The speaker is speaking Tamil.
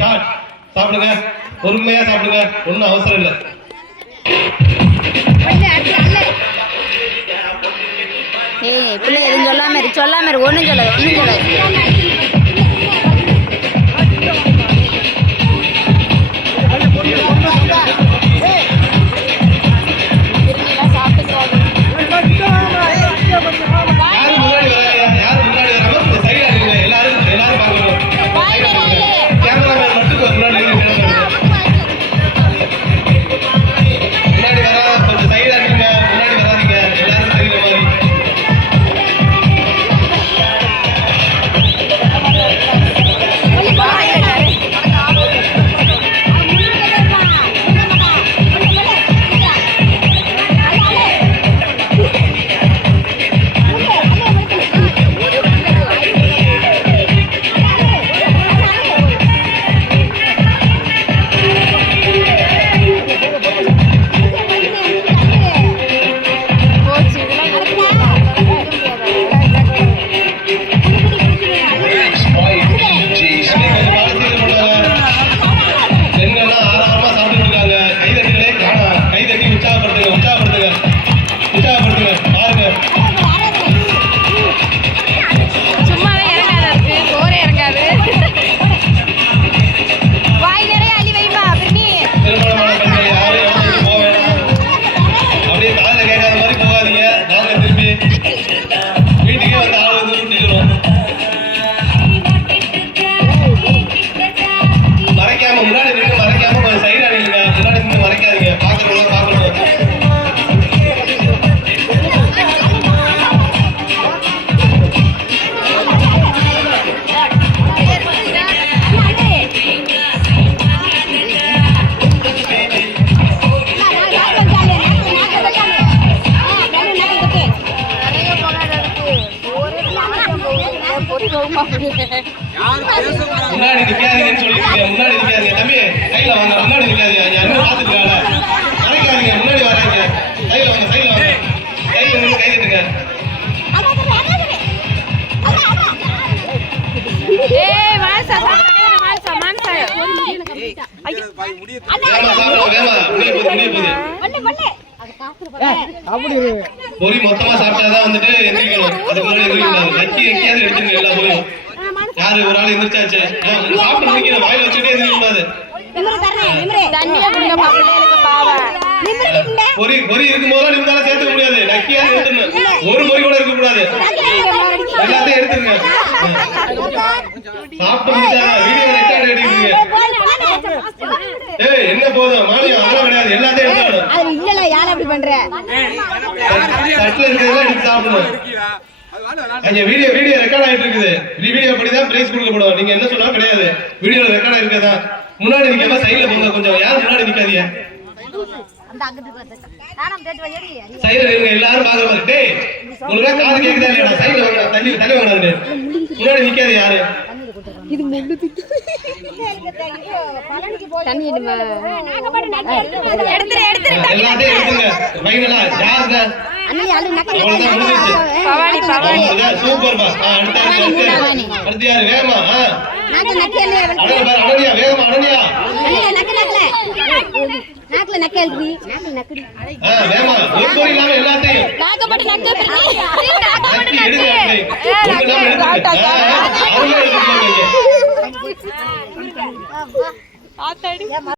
சாப்பிடுங்க, பொறுமையா சாப்பிடுங்க, ஒன்றும் அவசரம் இல்லை. பிள்ளை எதுவும் சொல்லாம ஒன்றும் சொல்லாது. முன்னாடி நிக்காதீங்கன்னு சொல்லிட்டு முன்னாடி நிக்காதீங்க தம்பி, கையில வாங்க, முன்னாடி நிக்காதீங்க, யாரும் பாத்துக்கல, மறைக்காதீங்க, முன்னாடி வராங்க, கையில வாங்க, சைடுல வாங்க, கையில வந்து கை தட்டுங்க. பொறி மொத்தமா சாப்பிட்டாதான் வந்துட்டு எந்திரிக்கணும், அதுக்கு முன்னாடி எந்திரிக்கணும். நக்கி எங்கேயாவது எடுத்துங்க எல்லா பொரியும். யாரு ஒரு ஆள் எந்திரிச்சாச்சு, சாப்பிட்டு முடிக்கணும், வாயில வச்சுட்டே எந்திரிக்க கூடாது. பொறி பொறி இருக்கும் போது நிமிந்தாலும் சேர்த்துக்க முடியாது, நக்கியாவது எடுத்துணும். ஒரு பொறி கூட இருக்க கூடாது, எல்லாத்தையும் எடுத்துருங்க. சாப்பிட்டு முடிச்சாதான் வீடியோ ரெக்கார்ட் எடுக்கிறீங்க. ஏய் என்ன போதும் மானியம் அதெல்லாம் கிடையாது, எல்லாத்தையும் எடுத்தாலும் தட்டுல இருக்கிறதெல்லாம் எடுத்து சாப்பிடணும். அங்க வீடியோ ரெக்கார்ட் ஆயிட்டு இருக்குது, வீடியோ படிதான் பிரைஸ் கொடுக்கப்படும். நீங்க என்ன சொன்னாலும் கிடையாது, வீடியோல ரெக்கார்ட் ஆயிருக்கதா. முன்னாடி நிக்காம சைடுல போங்க, கொஞ்சம் யாரும் முன்னாடி நிக்காதீங்க, சைடுல இருங்க, எல்லாரும் பாக்குற மாதிரி. டேய் உங்களுக்கு காது கேக்குதா இல்லையா, சைடுல வாங்க, தள்ளி வாங்க, முன்னாடி நிக்காது யாரு. இது எல்லாத்தையும் எடுத்துங்க ஃபைனலா. யாருங்க சூப்பர் பா. அடுத்து யாரு வேகமா, அனன்யா வேகமா, அனன்யா வேகமா, ஒரு பொறி இல்லாம எல்லாத்தையும் எடுங்க.